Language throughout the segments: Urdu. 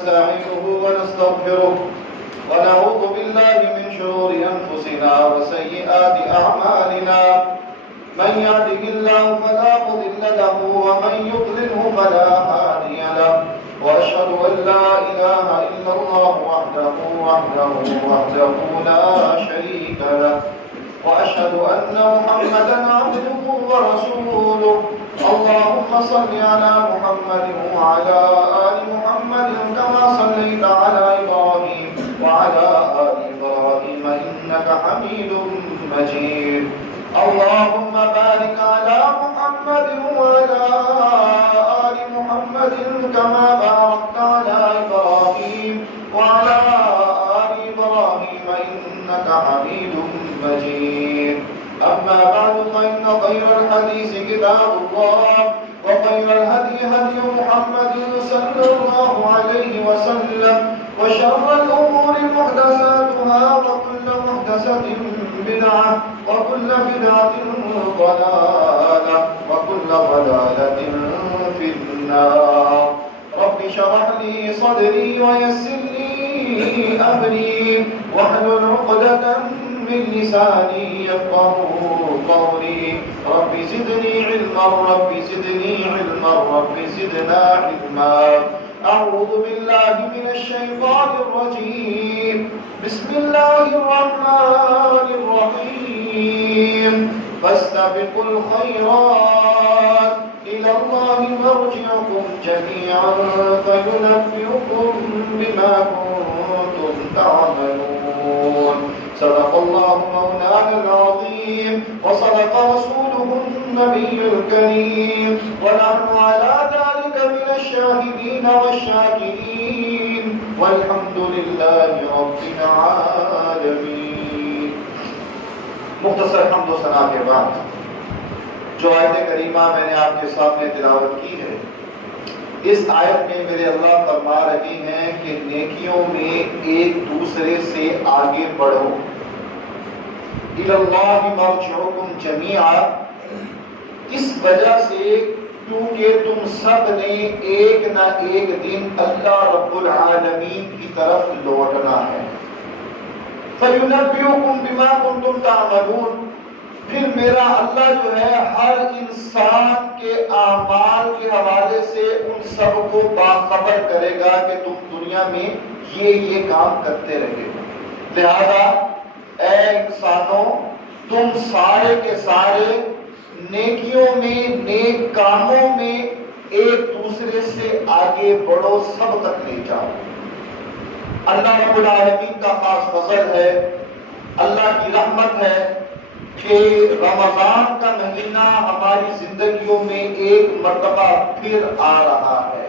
نستعينه ونستغفره ونعوذ بالله من شرور أنفسنا وسيئات أعمالنا من يهده الله فلا مضل له ومن يضلله فلا هادي له وأشهد أن لا إله إلا الله وحده لا شريك له وأشهد أن محمدا عبده ورسوله اللهم صل على محمد وعلى آل محمد كما صليت على إبراهيم وعلى آل إبراهيم إنك حميد مجيد اللهم بارك على محمد وعلى آل محمد كما باركت على إبراهيم وعلى آل إبراهيم إنك حميد مجيد أما بعد فإن خير الحديث كتاب الله وخير الهدي هدي محمد صلى الله عليه وسلم وشر الأمور محدثاتها وكل محدثة بدعة وكل بدعة ضلالة وكل ضلالة في النار رب اشرح لي صدري ويسر لي أمري واحلل عقدة من لساني يفقهوا قولي رب زدني علما رب زدني علما رب زدنا علما أعوذ بالله من الشيطان الرجيم بسم الله الرحمن الرحيم فاستبقوا الخيرات إلى الله مرجعكم جميعا فينبئكم بما كنتم تعملون صدق الله مولانا العظيم وصدق رسوله النبي الكريم ونحن على ذلك من الشاهدين والشاكرين والحمد لله رب العالمين. مختصر حمد و ثنا کے بعد جو آیت کریمہ میں نے آپ کے سامنے تلاوت کی ہے، اس آیت میں میرے اللہ فرما رہے ہیں کہ نیکیوں میں ایک دوسرے سے آگے بڑھو. اِلَى اللَّهِ مَرْجِعُكُمْ جَمِيعًا، اس وجہ سے کیونکہ تم سب نے ایک نہ ایک دن اللہ رب العالمین کی طرف لوٹنا ہے. فَيُنَبِّئُكُمْ بِمَا كُنْتُمْ تَعْمَلُونَ، پھر میرا اللہ جو ہے ہر انسان کے اعمال کے حوالے سے ان سب کو باخبر کرے گا کہ تم دنیا میں یہ کام کرتے رہے. لہذا اے انسانوں، تم سارے کے سارے نیکیوں میں، نیک کاموں میں ایک دوسرے سے آگے بڑھو، سبقت لے جاؤ. اللہ رب العالمین کا خاص فضل ہے، اللہ کی رحمت ہے کہ رمضان کا مہینہ ہماری زندگیوں میں ایک مرتبہ پھر آ رہا ہے.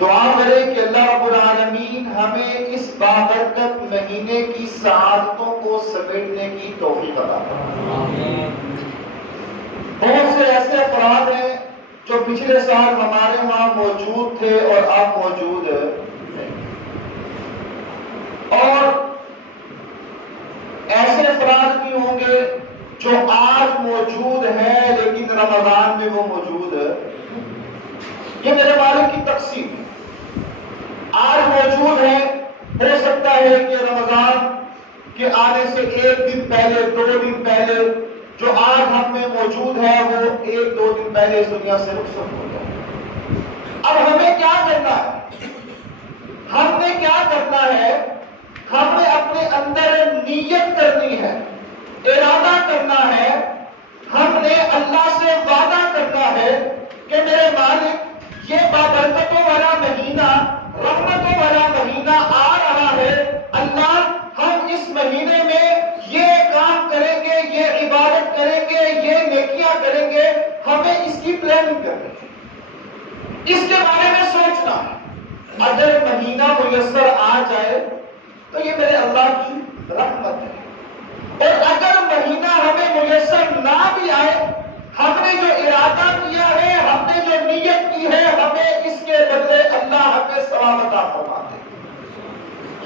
دعا کریں کہ اللہ رب العالمین ہمیں اس بابرکت مہینے کی سعادتوں کو سمیٹنے کی توفیق عطا فرمائے. بہت سے ایسے افراد ہیں جو پچھلے سال ہمارے وہاں موجود تھے اور آپ موجود ہیں، اور ایسے افراد بھی ہوں گے جو آج موجود ہیں لیکن رمضان میں وہ موجود ہے. یہ میرے مالک کی تقسیم ہے. آج موجود ہیں، ہو سکتا ہے کہ رمضان کے آنے سے ایک دن پہلے، 2 دن پہلے جو آج ہم میں موجود ہے وہ 1-2 دن پہلے اس دنیا سے رخصت ہو جائے. اب ہمیں کیا کرنا ہے؟ ہم نے کیا کرنا ہے؟ ہم نے اپنے اندر نیت کرنی ہے، ارادہ کرنا ہے. ہم نے اللہ سے وعدہ کرنا ہے کہ میرے مالک یہ بابرکتوں والا مہینہ، رحمتوں والا مہینہ آ رہا ہے. اللہ، ہم اس مہینے میں یہ کام کریں گے، یہ عبادت کریں گے، یہ نیکیاں کریں گے. ہمیں اس کی پلاننگ کرنی ہے، اس کے بارے میں سوچنا ہے. اگر مہینہ میسر آ جائے تو یہ میرے اللہ کی رحمت ہے، اور اگر مہینہ ہمیں میسر نہ بھی آئے، ہم نے جو ارادہ کیا ہے، ہم نے جو نیت کی ہے، ہمیں اس کے بدلے اللہ ہمیں ثواب عطا فرماتے ہیں.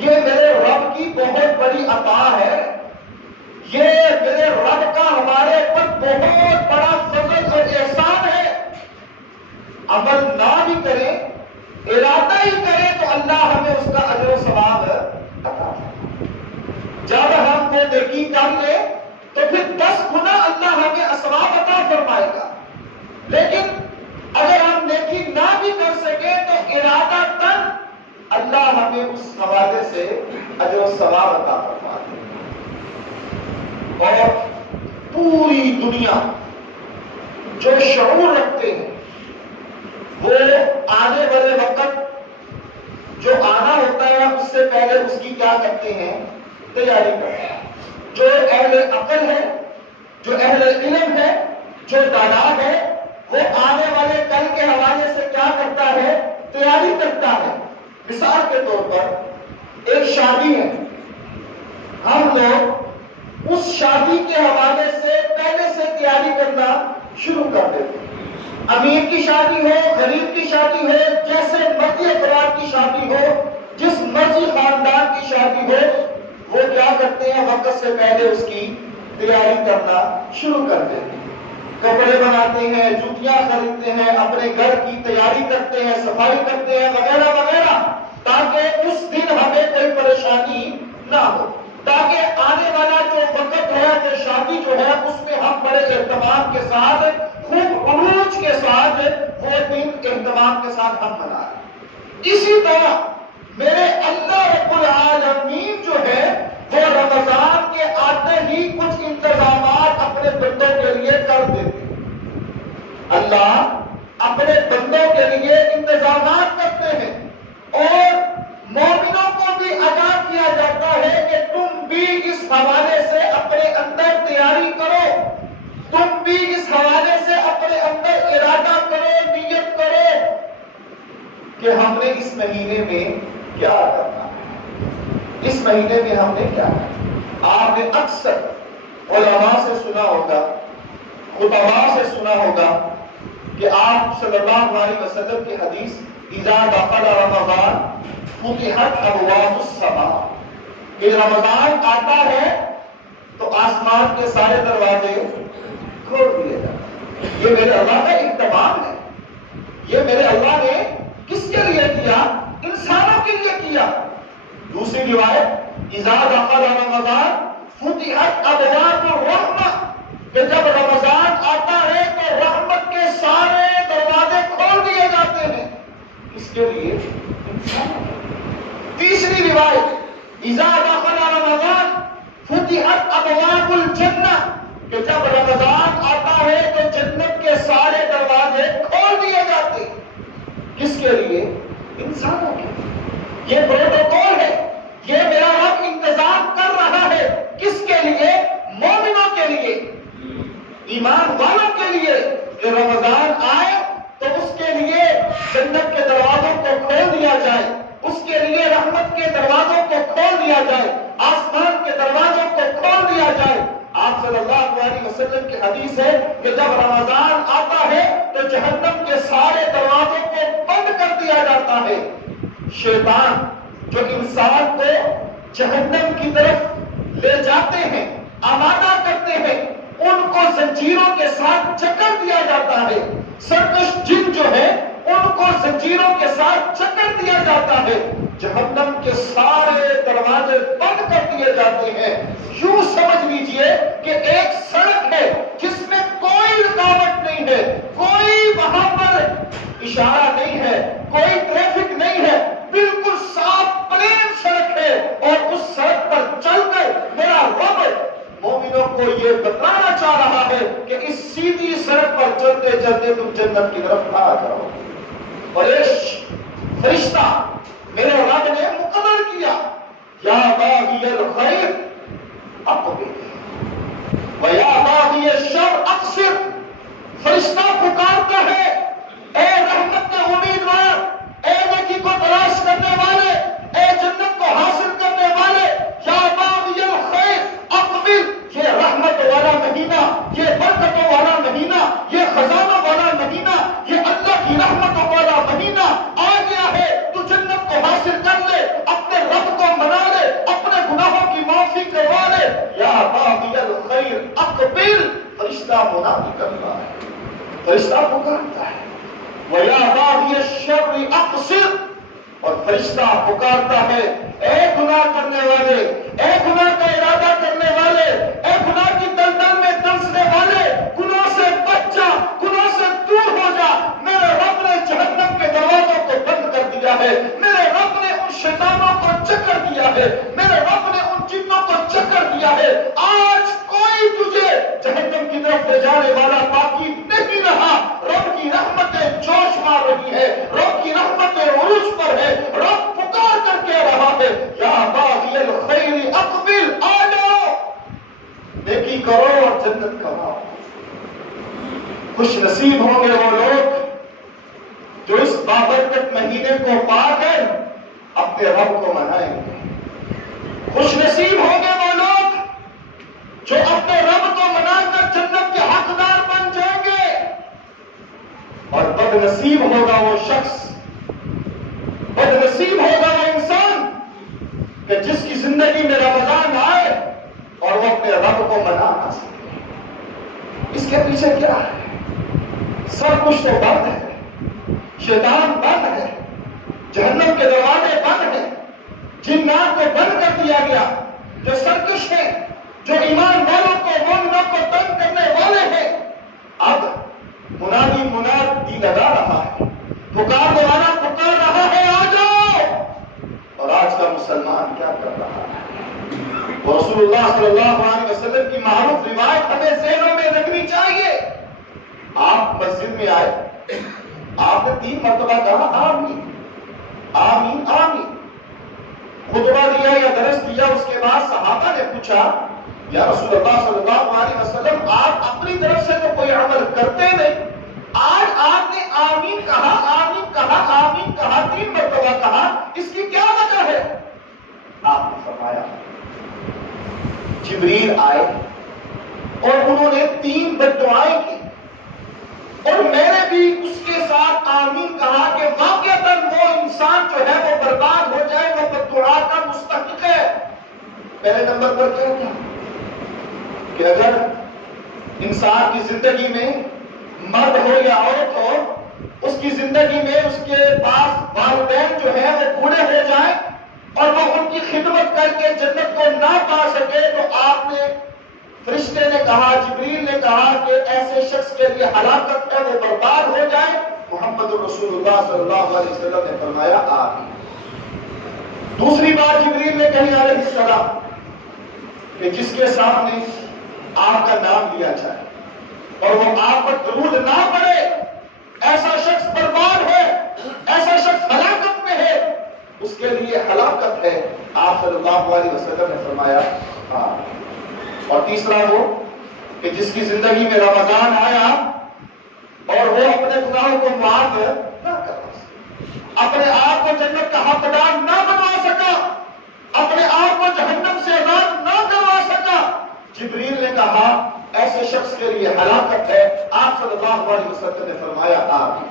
یہ میرے رب کی بہت بڑی عطا ہے، یہ میرے رب کا ہمارے پر بہت بڑا فضل اور احسان ہے. عمل نہ بھی کریں ارادہ ہی کرے تو اللہ ہمیں اس کا اجر و ثواب عطا فرمائے۔ جب ہم وہ نیکی کر لیں تو پھر 10 گنا اللہ ہمیں ثواب عطا فرمائے گا، لیکن اگر ہم نیکی نہ بھی کر سکے تو ارادہ تن اللہ ہمیں اس حوالے سے اجر و ثواب عطا فرما دے۔ اور پوری دنیا جو شعور رکھتے ہیں وہ آنے والے وقت جو آنا ہوتا ہے اس سے پہلے اس کی کیا کرتے ہیں؟ تیاری کرتے ہیں۔ جو اہل عقل ہے، جو اہل علم ہے، جو دانا ہے، وہ آنے والے کل کے حوالے سے کیا کرتا ہے؟ تیاری کرتا ہے۔ مثال کے طور پر ایک شادی ہے، ہم لوگ اس شادی کے حوالے سے پہلے سے تیاری کرنا شروع کر دیتے ہیں۔ امیر کی شادی ہو، غریب کی شادی ہو، جیسے مرضی افراد کی شادی ہو، جس مرضی خاندان کی شادی ہو، وہ کیا کرتے ہیں؟ وقت سے پہلے اس کی تیاری کرنا شروع کر دیتے ہیں۔ کپڑے بناتے ہیں، جوتیاں خریدتے ہیں، اپنے گھر کی تیاری کرتے ہیں، صفائی کرتے ہیں وغیرہ وغیرہ، تاکہ اس دن ہمیں کوئی پریشانی نہ ہو، تاکہ آنے والا جو وقت ہے، جو شادی جو ہے، اس میں ہم بڑے اہتمام کے ساتھ، خوب عروج کے ساتھ وہ دن اہتمام کے ساتھ ہم منائیں۔ اسی طرح میرے اللہ رب العالمین جو ہے وہ رمضان کے آتے ہی کچھ انتظامات اپنے بندوں کے لیے کر دیتے ہیں۔ اللہ اپنے بندوں کے لیے انتظامات کرتے ہیں، اور مومنوں کو بھی آگاہ کیا جاتا ہے کہ تم بھی اس حوالے سے اپنے اندر تیاری کرو، تم بھی اس حوالے سے اپنے اندر ارادہ کرو، نیت کرو کہ ہم نے اس مہینے میں کیا کرنا ہے، اس مہینے میں ہم نے کیا کرنا۔ آپ نے اکثر علماء سے سنا ہوگا، خطباء سے سنا ہوگا کہ آپ صلی اللہ علیہ وسلم کی حدیث اذا دخل رمضان فتحت ابواب السماء، کہ رمضان آتا ہے تو آسمان کے سارے دروازے کھول دیے جاتے ہیں۔ یہ میرے اللہ کا اہتمام ہے، یہ میرے اللہ نے کس کے لیے کیا؟ انسانوں کے لیے کیا۔ دوسری روایت اذا دخل رمضان فتحت ابواب الرحمہ، کہ جب رمضان آتا ہے تو رحمت کے سارے دروازے کھول دیے جاتے ہیں، اس کے لیے انسانوں کے لیے۔ تیسری روایت اذا دخل رمضان فتحت ابواب الجنہ، کہ جب رمضان آتا ہے تو جنت کے سارے دروازے کھول دیے جاتے ہیں، کس کے لیے؟ انسانوں کے لیے۔ یہ پروٹوکول ہے، یہ میرا رب انتظام کر رہا ہے، کس کے لیے؟ مومنوں کے لیے، ایمان والوں کے لیے، کہ رمضان آئے تو اس کے لیے جنت کے دروازوں کو کھول دیا جائے، اس کے لیے رحمت کے دروازوں کو کھول دیا جائے، آسمان کے دروازوں کو کھول دیا جائے۔ آپ صلی اللہ علیہ وسلم کی حدیث ہے کہ جب رمضان آتا ہے تو جہنم کے سارے دروازوں کو بند کر دیا جاتا ہے۔ شیطان جو انسان کو جہنم کی طرف لے جاتے ہیں، آمادہ کرتے ہیں، ان کو زنجیروں کے ساتھ جکڑ دیا جاتا ہے۔ سرکش جن جو ہے ان کو زنجیروں کے ساتھ جکڑ دیا جاتا ہے، جہنم کے سارے دروازے بند کر دیے جاتے ہیں۔ یوں سمجھ لیجئے کہ ایک سڑک ہے جس میں کوئی رکاوٹ نہیں ہے، کوئی وہاں پر اشارہ نہیں ہے، کوئی ٹریفک نہیں ہے، بالکل صاف پلین سڑک ہے، اور اس سڑک پر چل کر میرا رب مومنوں کو یہ بتانا چاہ رہا ہے کہ اس سیدھی سڑک پر چلتے چلتے تم جنت کی طرف آ جاؤ۔ اور ایک فرشتہ میرے رب نے مقرر کیا، یا باغی الخیر اقبل ویا باغی الشر اقصر۔ فرشتہ پکارتا ہے، اے رحمت کے امیدوار، اے نیکی کو تلاش کرنے والے، اے جنت کو حاصل کرنے والے، یا باغی الخیر اقبل۔ یہ رحمت والا مہینہ، یہ برکتوں والا مہینہ، یہ خزانوں والا مہینہ، یہ اللہ کی رحمتوں والا مہینہ آ گیا ہے۔ تو جنت کو حاصل کر لے، اپنے رب کو منا لے، اپنے گناہوں کی معافی کروا لے۔ یا باغی الخیر اقبل، فرشتہ منادی کرتا ہے، فرشتہ پکارتا ہے۔ وَيَا بَاغِيَ الشَّرِّ أَقْصِرْ، اور فرشتہ پکارتا ہے اے گناہ کرنے والے، اے گناہ کا ارادہ کرنے والے، اے گناہ کی دلدل میں دنسنے والے، گناہ سے بچ جا، گناہ سے دور ہو جا۔ میرے رب نے جہنم کے دروازوں کو بند کر دیا ہے، میرے رب نے ان شیطانوں کو چکر دیا ہے، میرے رب نے ان جنوں کو چکر دیا ہے۔ آج کوئی تجھے جہنم کی طرف لے جانے والا باقی نہیں رہا۔ رب کی رحمتیں جوش مار رہی ہے، رب کی رحمتیں عروج پر ہے، رب پکار کر کہہ رہا ہے یا باغی الخیر اقبل، آ جاؤ، نیکی کرو اور جنت کماؤ۔ خوش نصیب ہوں گے وہ لوگ جو اس بابرکت مہینے کو پا کر اپنے رب کو منائیں گے۔ خوش نصیب ہوں گے وہ لوگ جو اپنے رب کو منا کر جنت کے حقدار بن جائیں گے، اور بد نصیب ہوگا وہ شخص، بد نصیب ہوگا وہ انسان کہ جس کی زندگی میں رمضان آئے اور وہ اپنے رب کو منا نہ سکے۔ اس کے پیچھے کیا ہے؟ سب کچھ تو بند ہے، شیطان بند ہے، جہنم کے دروازے بند ہیں، جنات کو بند کر دیا گیا، جو سرکش ہیں، جو ایمان والوں کو مومنوں کو تنگ کرنے والے ہیں۔ اب منادی منادی لگا رہا ہے، پکارنے والا پکار رہا ہے آ جاؤ۔ اور آج کا مسلمان کیا کر رہا ہے؟ رسول اللہ صلی اللہ علیہ وسلم کی معروف روایت ہمیں ذہنوں میں رکھنی چاہیے۔ آپ مسجد میں آئے، آپ نے 3 مرتبہ کہا آمین آمین آمین، خطبہ دیا یا درس دیا، اس کے بعد صحابہ نے پوچھا یا رسول اللہ صلی اللہ علیہ وسلم آپ اپنی طرف سے تو کوئی عمل کرتے نہیں، آج آپ نے آمین کہا آمین کہا آمین کہا، 3 مرتبہ کہا، اس کی کیا وجہ ہے؟ آپ نے فرمایا جبریل آئے اور انہوں نے 3 بددعائیں کی، اور میں نے بھی اس کے ساتھ آمین کہا کہ واقعتاً وہ انسان جو ہے وہ برباد ہو جائے، وہ بددعا کا مستحق ہے۔ پہلے نمبر پر کیا تھا کہ اگر انسان کی زندگی میں مرد ہو یا عورت ہو، اس کی زندگی میں اس کے پاس والدین جو ہے وہ بوڑھے ہو جائیں اور وہ ان کی خدمت کر کے جنت کو نہ پا سکے، تو آپ نے فرشتے نے کہا، جبریل نے کہا کہ ایسے شخص کے لیے ہلاکت ہے، وہ برباد ہو جائے۔ محمد رسول اللہ صلی اللہ علیہ وسلم نے فرمایا آمین۔ دوسری بات جبریل نے کہی علیہ السلام کہ جس کے سامنے آپ کا نام لیا جائے اور وہ آپ پر درود نہ پڑے، ایسا شخص برباد ہے، ایسا شخص ہلاکت میں ہے، اس کے لیے ہلاکت ہے۔ آپ صلی اللہ علیہ وسلم نے فرمایا ہاں۔ اور تیسرا وہ کہ جس کی زندگی میں رمضان آیا اور وہ اپنے گناہوں کو معاف نہ کر سکا، اپنے آپ کو جنت کا حقدار نہ بنوا سکا، اپنے آپ کو جہنم سے آزاد نہ کروا سکا، جبریل نے کہا ایسے شخص کے لیے ہلاکت ہے۔ آپ صلی اللہ علیہ وسلم نے فرمایا آمین۔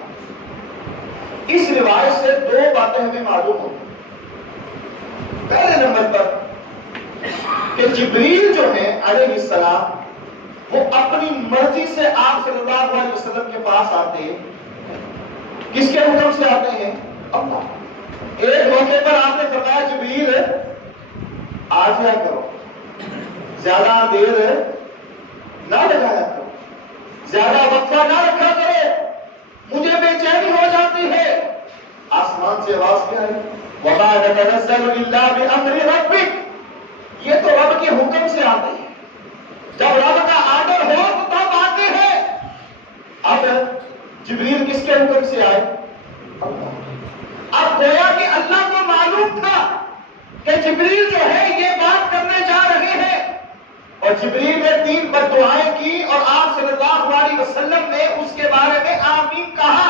اس روایت سے 2 باتیں ہمیں معلوم ہوتی۔ پہلے نمبر پر کہ جبریل جو ہے علیہ السلام وہ اپنی مرضی سے آپ صلی اللہ علیہ وسلم کے پاس آتے ہیں۔ کس کے حکم سے آتے ہیں؟ اللہ۔ ایک موقع پر آپ نے فرمایا جبریل آ جایا کرو، زیادہ دیر نہ لگایا کرو، زیادہ وقفہ نہ رکھا کرو، مجھے بے چینی ہو جاتی ہے۔ آسمان سے آواز کیا ہے؟ وَمَا نَتَنَزَّلُ إِلَّا بِأَمْرِ رَبِّكَ، یہ تو رب کے حکم سے آتے ہیں، جب رب کا آرڈر ہو تو تب آتے ہیں۔ اب جبریل کس کے حکم سے آئے؟ اللہ۔ اب گویا کہ اللہ کو معلوم تھا کہ جبریل جو ہے یہ بات کرنے جا رہے ہیں، اور جبریل نے 3 بددعائیں کی اور آپ صلی اللہ علیہ وسلم نے اس کے بارے میں آمین کہا۔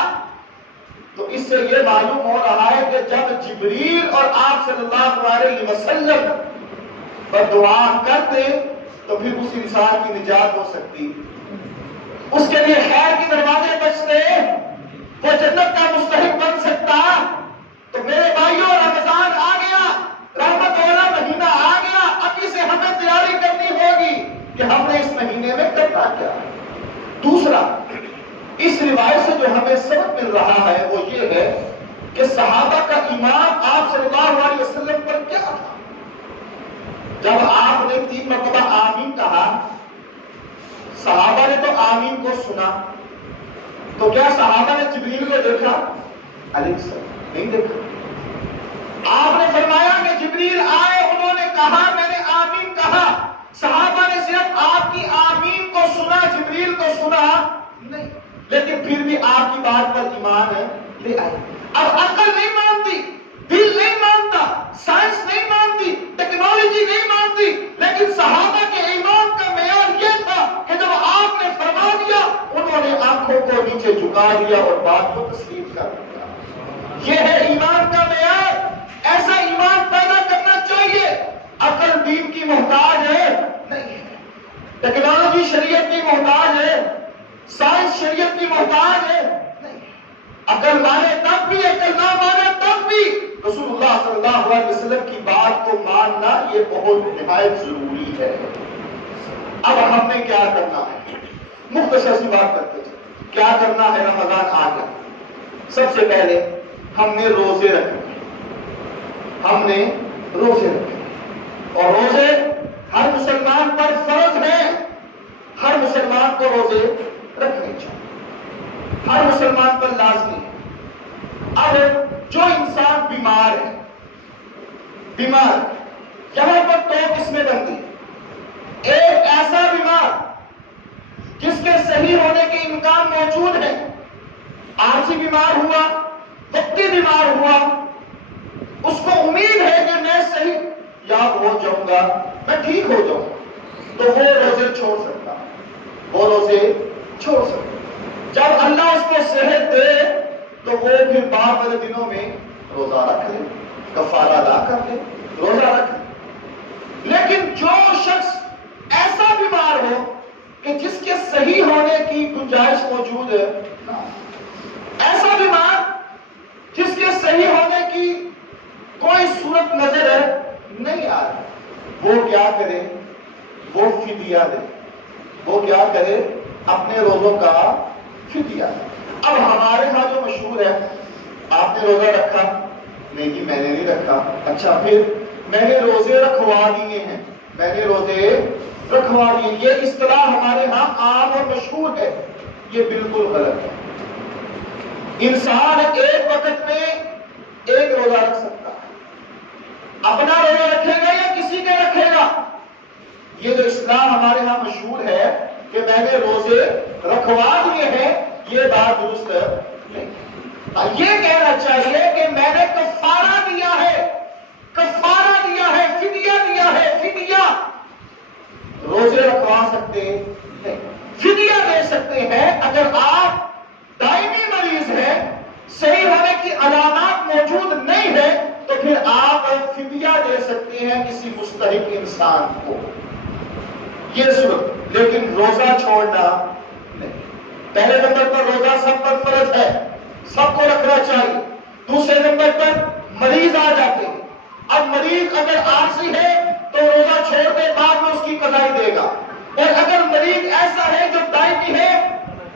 تو اس سے یہ معلوم ہو رہا ہے کہ جب جبریل اور آپ صلی اللہ علیہ وسلم بددعا کرتے تو پھر اس انسان کی نجات ہو سکتی، اس کے لیے خیر کے دروازے بچتے، وہ جنت کا مستحق بن سکتا۔ تو میرے بھائیوں رمضان آ گیا، رحمت والا مہینہ آ گیا، اب اسے ہمیں تیاری کرنی ہوگی کہ ہم نے اس مہینے میں کرنا کیا۔ دوسرا، اس روایت سے جو ہمیں سبق مل رہا جب آپ نے 3 مرتبہ آمین کہا، صحابہ نے تو آمین کو سنا، تو کیا صحابہ نے جبریل کو دیکھا؟ علیہ السلام نہیں دیکھا۔ آپ نے فرمایا کہ جبریل آئے، انہوں نے کہا، میں نے آمین کہا، صحابہ نے صرف آپ کی آمین کو سنا، جبریل کو سنا نہیں، لیکن پھر بھی آپ کی بات پر ایمان لے آئے۔ اب عقل نہیں مانتی، دل نہیں مانتا، سائنس نہیں مانتی، ٹیکنالوجی نہیں مانتی، لیکن صحابہ کے ایمان کا معیار یہ تھا کہ جب آپ نے فرما دیا، انہوں نے آنکھوں کو نیچے جھکا دیا اور بات کو تسلیم کر دیا۔ یہ ہے ایمان کا معیار۔ ایسا ایمان پیدا کرنا چاہیے۔ عقل دین کی محتاج ہے نہیں ہے، ٹیکنالوجی شریعت کی محتاج ہے، سائنس شریعت کی محتاج ہے نہیں۔ عقل مانے تب بھی، عقل نہ مانے تب بھی رسول اللہ صلی اللہ علیہ وسلم کی بات کو ماننا یہ بہت نہایت ضروری ہے۔ اب ہم نے کیا کرنا ہے؟ مختصر سی بات کرتے ہیں، کیا کرنا ہے؟ رمضان آ گیا، سب سے پہلے ہم نے روزے رکھنے، ہم نے روزے رکھنے، اور روزے ہر مسلمان پر فرض ہے، ہر مسلمان کو روزے رکھنے چاہیے، ہر مسلمان پر لازمی ہے۔ اب جو انسان بیمار ہے، بیمار یہاں پر 2 قسمیں بنتی ہیں۔ ایک ایسا بیمار جس کے صحیح ہونے کے امکان موجود ہے، عارضی بیمار ہوا، وقتی بیمار ہوا، اس کو امید ہے کہ میں صحیح یاب ہو جاؤں گا، میں ٹھیک ہو جاؤں گا، تو وہ روزے چھوڑ سکتا، وہ روزے چھوڑ سکتا۔ جب اللہ اس کو صحت دے تو وہ پھر بعد والے دنوں میں روزہ رکھ لے، کفارہ ادا کر لے، روزہ رکھ لے۔ لیکن جو شخص ایسا بیمار ہو کہ جس کے صحیح ہونے کی گنجائش موجود ہے، ایسا بیمار جس کے صحیح ہونے کی کوئی صورت نظر نہیں آ رہی، وہ کیا کرے؟ وہ فدیہ دے، وہ کیا کرے؟ اپنے روزوں کا فدیہ دے۔ اب ہمارے ہاں جو مشہور ہے، آپ نے روزہ رکھا؟ نہیں جی میں نے نہیں رکھا۔ اچھا پھر میں نے روزے رکھوا دیے ہیں، میں نے روزے رکھوا دیے، یہ اصطلاح ہمارے ہاں عام اور مشہور ہے، یہ بالکل غلط ہے۔ انسان ایک وقت میں ایک روزہ رکھ سکتا ہے، اپنا روزہ رکھے گا یا کسی کا رکھے گا؟ یہ جو اصطلاح ہمارے ہاں مشہور ہے کہ میں نے روزے رکھوا دیے ہیں، یہ بات درست نہیں۔ یہ کہنا چاہیے کہ میں نے کفارہ دیا ہے، کفارہ دیا ہے، فدیہ دیا ہے۔ فدیہ روزے رکھوا سکتے ہیں، فدیہ دے سکتے ہیں۔ اگر آپ دائمی مریض ہیں، صحیح ہونے کی علامات موجود نہیں ہے، تو پھر آپ فدیہ دے سکتے ہیں کسی مستحق انسان کو، یہ صورت۔ لیکن روزہ چھوڑنا نہیں۔ پہلے نمبر پر روزہ سب پر فرض ہے، سب کو رکھنا چاہیے۔ دوسرے نمبر پر مریض آ جاتے ہیں، اب مریض اگر عارضی ہے تو روزہ چھوڑ کے بعد میں اس کی قضائی دے گا، اور اگر مریض ایسا ہے جو دائمی ہے،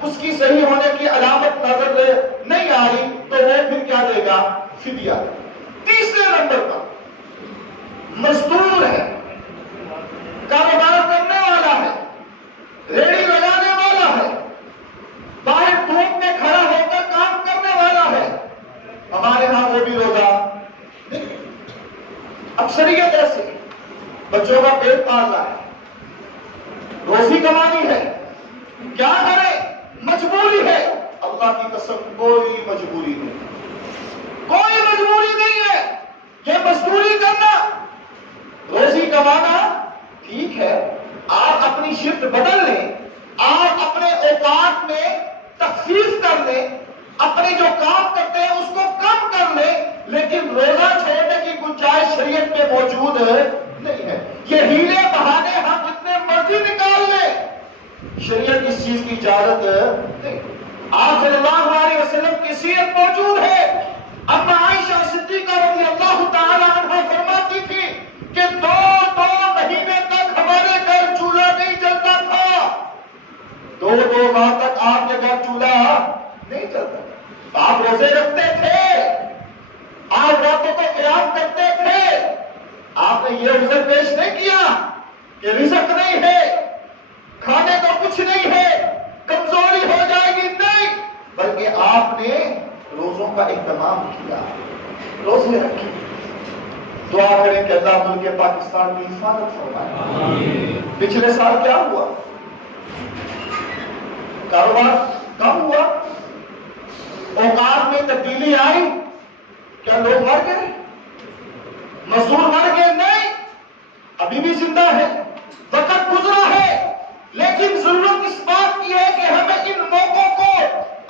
اس کی صحیح ہونے کی علامت نظر نہیں آ رہی، تو وہ پھر کیا دے گا؟ فدیہ۔ تیسرے نمبر پر مزدور ہے، کاروبار کرنے والا ہے، ریڑھی لگانے والا ہے، باہر دھوپ میں کھڑا ہو کر کام کرنے والا ہے، ہمارے ہاں وہ بھی روزہ نہیں۔ اکثریت ایسی بچوں کا پیٹ پالنا ہے، روزی کمانی ہے، کیا کرے؟ مجبوری ہے۔ اللہ کی قسم کوئی مجبوری نہیں، کوئی مجبوری نہیں ہے یہ مزدوری کرنا، روزی کمانا ٹھیک ہے، آپ اپنی شفٹ بدل لیں، آپ اپنے اوقات میں تخفیف کر لیں، اپنے جو کام کرتے ہیں اس کو کم کر لیں، لیکن روزہ چھوڑنے کی گنجائش شریعت میں موجود نہیں ہے۔ یہ ہیلے بہانے ہم جتنے مرضی نکال لیں، شریعت اس چیز کی اجازت نہیں۔ آپ صلی اللہ علیہ وسلم کی سیرت موجود ہے، اما عائشہ صدیقہ رضی اللہ تعالی عنہا فرماتی تھی کہ 2 مہینے تک ہمارے گھر چولہا نہیں جلتا تھا، 2 ماہ تک آپ کے گھر چولہا نہیں چلتا، آپ روزے رکھتے تھے، آپ راتوں کو قیام کرتے تھے، آپ نے نے یہ عذر پیش نہیں کیا کہ رزق نہیں ہے، کھانے کو کچھ نہیں ہے، کمزوری ہو جائے گی، نہیں، بلکہ آپ نے روزوں کا اہتمام کیا، روزے رکھے۔ دعا کریں کہ اللہ ملک پاکستان کی حفاظت فرمائے۔ پچھلے سال کیا ہوا؟ کاروبار کم ہوا، اوقات میں تبدیلی آئی، کیا لوگ مر گئے؟ مزدور مر گئے؟ نہیں، ابھی بھی زندہ ہے، وقت گزرا ہے، لیکن ضرورت اس بات کی ہے کہ ہمیں ان موقعوں کو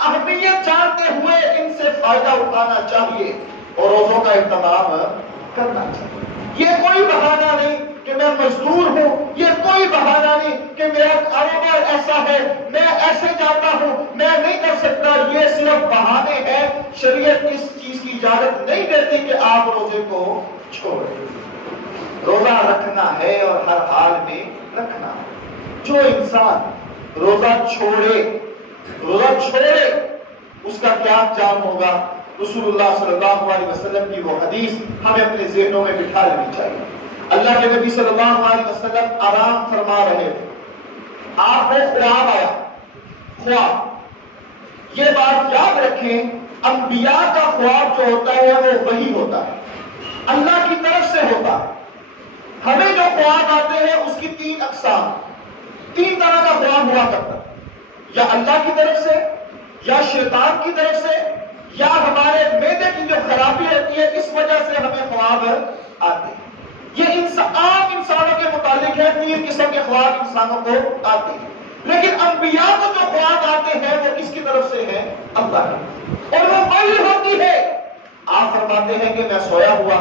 اہمیت جانتے ہوئے ان سے فائدہ اٹھانا چاہیے اور روزوں کا اہتمام کرنا چاہیے۔ یہ کوئی بہانہ نہیں کہ میں مزدور ہوں، یہ کوئی بہانہ نہیں کہ میرا کاروبار ایسا ہے، میں ایسے جاتا ہوں، میں نہیں کر سکتا، یہ صرف بہانے ہیں۔ شریعت اس چیز کی اجازت نہیں دیتی کہ آپ روزے کو چھوڑیں۔ روزہ رکھنا ہے اور ہر حال میں رکھنا ہے۔ جو انسان روزہ چھوڑے اس کا کیا انجام ہوگا؟ رسول اللہ صلی اللہ علیہ وسلم کی وہ حدیث ہمیں اپنے ذہنوں میں بٹھا لینی چاہیے۔ اللہ کے نبی صلی اللہ علیہ وسلم آرام فرما رہے تھے، آپ کو خواب آیا، خواب، یہ بات یاد رکھیں، انبیاء کا خواب جو ہوتا ہے وہ وحی ہوتا ہے، اللہ کی طرف سے ہوتا ہے۔ ہمیں جو خواب آتے ہیں اس کی تین اقسام، تین طرح کا خواب ہوا کرتا ہے، یا اللہ کی طرف سے، یا شیطان کی طرف سے، یا ہمارے معدے کی جو خرابی ہوتی ہے اس وجہ سے ہمیں خواب آتے ہیں۔ یہ عام انسانوں کے متعلق ہے، تین قسم کے خواب انسانوں کو آتے ہیں، لیکن انبیاء کو جو خواب آتے ہیں وہ کس کی طرف سے ہیں؟ اللہ کی، اور وہ وحی ہوتی ہے۔ آپ فرماتے ہیں کہ میں سویا ہوا،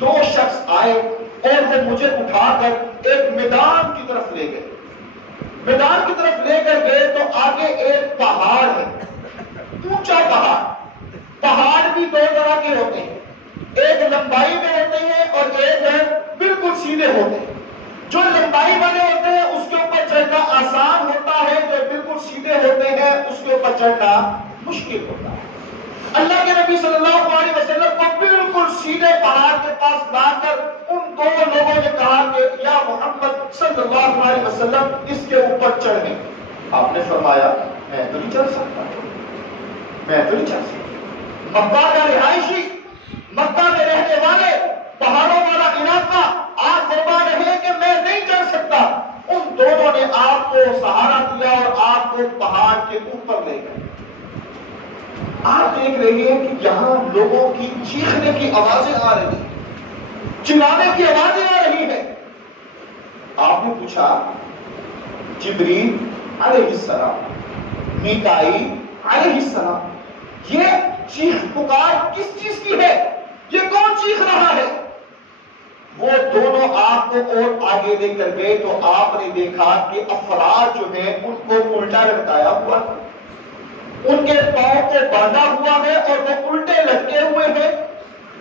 دو شخص آئے اور وہ مجھے اٹھا کر ایک میدان کی طرف لے گئے، میدان کی طرف لے کر گئے تو آگے ایک پہاڑ ہے، اونچا پہاڑ۔ پہاڑ بھی دو طرح کے ہوتے ہیں، ایک لمبائی میں ہوتے ہیں اور ایک بالکل سیدھے ہوتے ہیں۔ جو لمبائی والے ہوتے ہیں اس کے اوپر چڑھنا آسان ہوتا ہے، جو بالکل سیدھے ہوتے ہیں اس کے اوپر چڑھنا مشکل ہوتا ہے۔ اللہ کے نبی صلی اللہ علیہ وسلم کو بالکل سیدھے پہاڑ کے پاس لا کر ان دو لوگوں نے کہا کہ یا محمد صلی اللہ علیہ وسلم اس کے اوپر چڑھیں۔ آپ نے فرمایا میں تو نہیں چڑھ سکتا، میں تو نہیں چڑھ سکتا۔ مکہ کا رہائشی، مکہ میں رہنے والے، پہاڑوں والا علاقہ، آپ فرما رہے ہیں کہ میں نہیں چڑھ سکتا۔ ان دونوں نے آپ کو سہارا دیا اور آپ کو پہاڑ کے اوپر لے گئے۔ آپ دیکھ رہے ہیں کہ یہاں لوگوں کی چیخنے کی آوازیں آ رہی ہیں، چلانے کی آوازیں آ رہی ہیں۔ آپ نے پوچھا جبریل علیہ السلام، میکائیل علیہ السلام، یہ چیخ پکار کس چیز کی ہے؟ یہ کون چیخ رہا ہے؟ وہ دونوں آپ کو اور آگے لے کر گئے تو آپ نے دیکھا کہ افراد جو ہیں ان کو الٹا لٹکایا ہوا، ان کے پاؤں کو باندھا ہوا ہے اور وہ الٹے لٹکے ہوئے ہیں،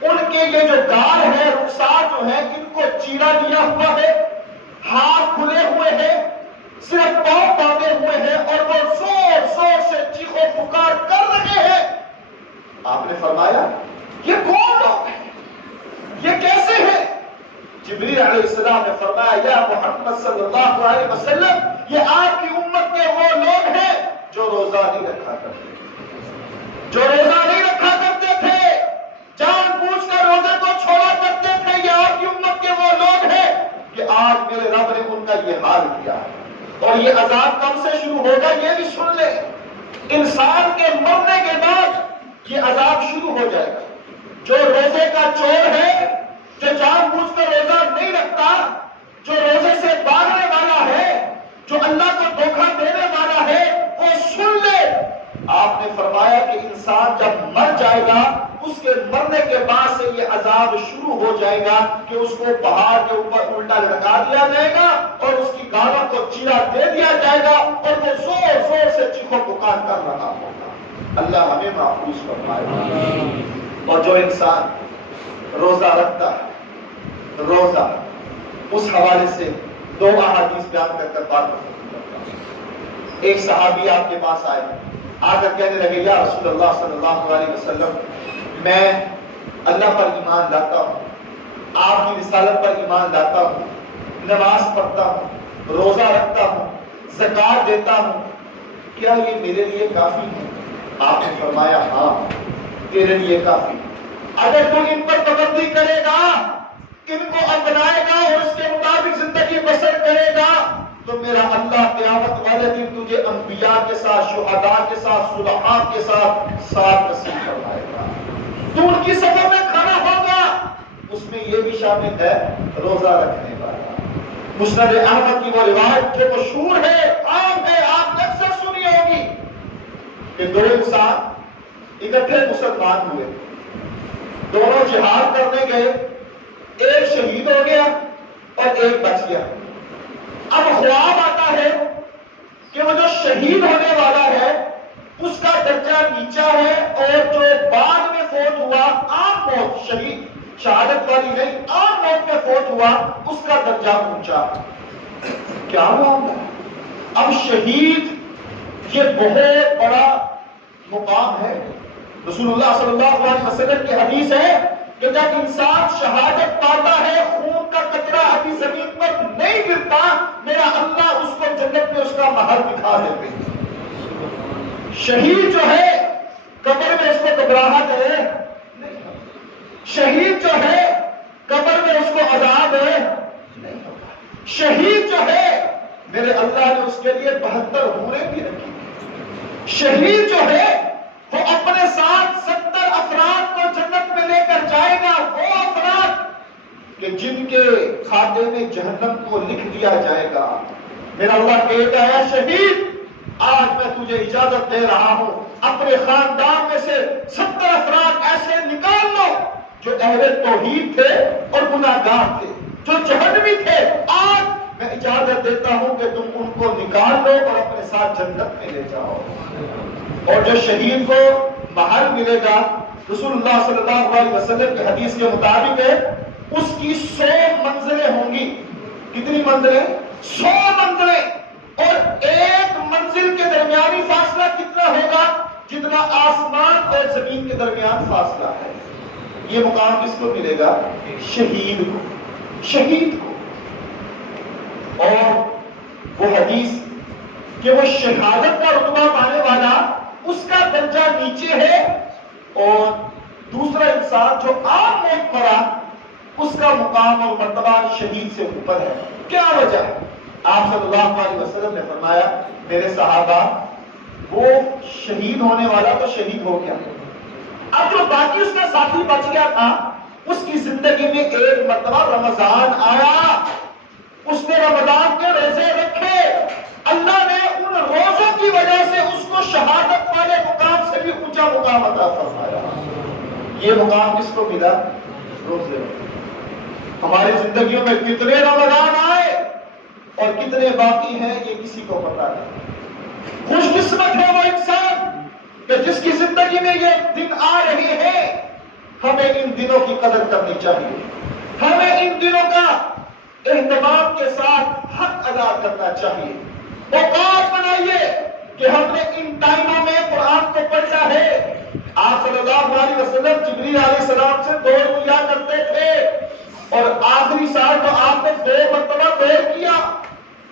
ان کے یہ جو گال ہے، رخسار جو ہے، ان کو چیرا دیا ہوا ہے، ہاتھ کھلے ہوئے ہیں، صرف پاؤں باندھے ہوئے ہیں اور وہ زور زور سے چیخو پکار کر رہے ہیں۔ آپ نے فرمایا یہ کون لوگ ہیں؟ یہ کیسے ہیں؟ جبریل علیہ السلام نے فرمایا یا محمد صلی اللہ علیہ وسلم، یہ آپ کی امت کے وہ لوگ ہیں جو روزہ نہیں رکھا کرتے تھے، جان بوجھ کر روزے کو چھوڑا کرتے تھے۔ یہ آپ کی امت کے وہ لوگ ہیں کہ آج میرے رب نے ان کا یہ حال کیا ہے، اور یہ عذاب کب سے شروع ہوگا یہ بھی سن لے۔ انسان کے مرنے کے بعد یہ عذاب شروع ہو جائے گا۔ جو روزے کا چور ہے، جو جان بوجھ کر روزہ نہیں رکھتا، جو روزے سے بھاگنے والا ہے، جو اللہ کو دھوکہ دینے والا ہے، وہ سن لے۔ آپ نے فرمایا کہ انسان جب مر جائے گا، اس کے مرنے کے بعد سے یہ عذاب شروع ہو جائے گا کہ اس کو پہاڑ کے اوپر الٹا لٹکا دیا جائے گا اور اس کی گالوں کو چیرا دے دیا جائے گا اور وہ زور زور سے چیخو پکار کر رہا ہوگا۔ اللہ ہمیں محفوظ فرمائے۔ اور جو انسان روزہ رکھتا ہے، روزہ اس حوالے سے دو احادیث بیان کر کر بات ختم کرتا ہوں۔ ایک صحابی آپ کے پاس آئے، آ کر کہنے لگے یا رسول اللہ صلی اللہ علیہ وسلم، میں اللہ پر ایمان لاتا ہوں، آپ کی رسالت پر ایمان لاتا ہوں، نماز پڑھتا ہوں، روزہ رکھتا ہوں، زکات دیتا ہوں، کیا یہ میرے لیے کافی ہے؟ آپ نے فرمایا ہاں تیرے لیے کافی۔ اگر تو ان پر پابندی کرے گا، ان کو اپنائے گا اور اس کے مطابق زندگی بسر کرے گا، تو میرا اللہ قیامت والے دن تجھے انبیاء کے ساتھ، شہداء کے ساتھ، صلحاء کے ساتھ نصیب فرمائے گا۔ تو ان کی صفوں میں کھڑا ہوگا، اس میں یہ بھی شامل ہے روزہ رکھنے والا۔ مسند احمد کی وہ روایت جو مشہور ہے، عام ہے، آپ نے اکثر سنی ہوگی کہ دو انسان اکٹھے مسلمان ہوئے، دونوں جہاد کرنے گئے، ایک شہید ہو گیا اور ایک بچ گیا۔ اب خواب آتا ہے کہ وہ جو شہید ہونے والا ہے اس کا درجہ نیچا ہے، اور جو بعد میں فوت ہوا، عام موت، شہادت والی نہیں، عام موت میں فوت ہوا، اس کا درجہ اونچا۔ کیا ہوا؟ اب شہید یہ بہت بڑا مقام ہے۔ رسول اللہ صلی اللہ علیہ وسلم کی حدیث ہے کہ جب انسان شہادت پاتا ہے، خون کا قطرہ ابھی زمین پر نہیں گرتا، میرا اللہ اس کو جنت میں اس کا محل دکھا دیتے ہیں۔ شہید جو ہے قبر میں اس کو گھبراہٹ ہے، شہید جو ہے قبر میں اس کو عذاب ہے، شہید جو ہے میرے اللہ نے اس کے لیے 72 حوریں بھی رکھی ہیں۔ شہید جو ہے وہ اپنے ساتھ 70 افراد کو جنت میں لے کر جائے گا، وہ افراد کہ جن کے کھاتے میں جہنم کو لکھ دیا جائے گا۔ میرا اللہ کہتا ہے شہید آج میں تجھے اجازت دے رہا ہوں، اپنے خاندان میں سے 70 افراد ایسے نکال لو جو اہل توحید تھے اور گناہگار تھے، جو جہنمی تھے، آج میں اجازت دیتا ہوں کہ تم ان کو نکال لو اور اپنے ساتھ جنت میں لے جاؤ۔ اور جو شہید کو محل ملے گا، رسول اللہ صلی اللہ علیہ وسلم کی حدیث کے مطابق ہے، اس کی 100 منزلیں ہوں گی۔ کتنی منزلیں؟ 100 منزلیں، اور ایک منزل کے درمیانی فاصلہ کتنا ہوگا؟ جتنا آسمان اور زمین کے درمیان فاصلہ ہے۔ یہ مقام کس کو ملے گا؟ شہید کو، شہید کو۔ اور وہ حدیث کہ وہ شہادت کا رتبہ پانے والا، اس کا درجہ نیچے ہے، اور دوسرا انسان جو عام موت مرا اس کا مقام اور مرتبہ شہید سے اوپر ہے۔ کیا وجہ ہے؟ آپ صلی اللہ علیہ وسلم نے فرمایا میرے صحابہ، وہ شہید ہونے والا تو شہید ہو گیا، اب جو باقی اس کا ساتھی بچ گیا تھا، اس کی زندگی میں ایک مرتبہ رمضان آیا، اس نے رمضان کے روزے رکھے، اللہ نے ان روزوں کی وجہ سے اس کو شہادت والے مقام سے بھی اونچا مقام عطا فرمایا۔ یہ مقام کس کو ملا؟ روزے۔ ہماری زندگیوں میں کتنے رمضان آئے اور کتنے باقی ہیں یہ کسی کو پتا نہیں۔ خوش قسمت ہے وہ انسان کہ جس کی زندگی میں یہ دن آ رہے ہیں۔ ہمیں ان دنوں کی قدر کرنی چاہیے، ہمیں ان دنوں کا اہتمام کے ساتھ حق ادا کرنا چاہیے۔ اوقات بنائیے کہ ہم نے ان ٹائموں میں قرآن کو پڑھنا ہے۔ آپ صلی اللہ علیہ وسلم جبریل علیہ السلام سے دور کیا کرتے تھے، اور آخری سال تو آپ نے 2 مرتبہ دور کیا۔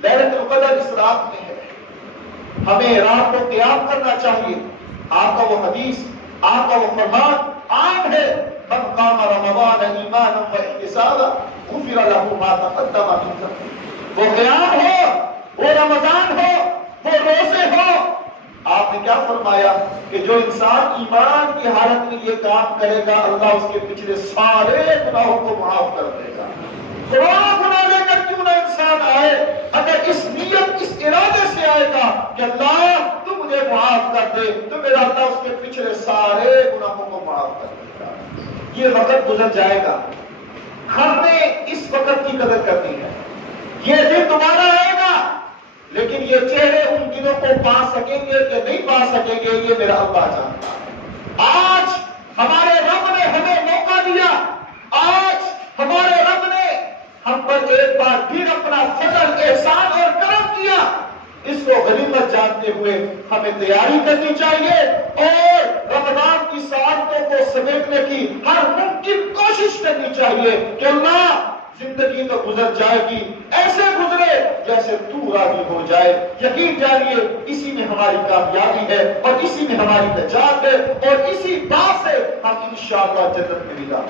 لیلۃ القدر اس رات میں ہے، ہمیں رات کو قیام کرنا چاہیے۔ آپ کا وہ حدیث، آپ کا وہ فرمان عام ہے، من قام رمضان ایمانا واحتسابا غفر له ما تقدم من ذنبه۔ وہ قیام ہو، وہ رمضان ہو، وہ روزے ہو، آپ نے کیا فرمایا کہ جو انسان ایمان کی حالت میں یہ کام کرے گا، اللہ اس کے پچھلے سارے گناہوں کو معاف کر دے گا۔ گناہ لے کر کیوں نہ انسان آئے، اگر اس نیت، اس ارادے سے آئے گا کہ اللہ تو مجھے معاف کر دے، تو میرا اللہ اس کے پچھلے سارے گناہوں کو معاف کر دے گا۔ یہ وقت گزر جائے گا، ہم نے اس وقت کی قدر کرنی ہے۔ یہ دن دوبارہ آئے گا، لیکن یہ چہرے ان دنوں کو پا سکیں گے کہ نہیں پا سکیں گے، یہ میرا اللہ جانتا ہے۔ آج ہمارے رب نے ہمیں موقع دیا، آج ہمارے رب نے ہم پر ایک بار پھر اپنا فضل، احسان اور کرم کیا۔ اس کو غنیمت جانتے ہوئے ہمیں تیاری کرنی چاہیے، اور رمضان کی سعادتوں کو سمیٹنے کی ہر ممکن کوشش کرنی چاہیے کہ اللہ زندگی تو گزر جائے گی، ایسے گزرے جیسے تو راضی ہو جائے۔ یقین جانیے اسی میں ہماری کامیابی ہے اور اسی میں ہماری نجات ہے، اور اسی بات سے ہم انشاءاللہ جنت میں ملا۔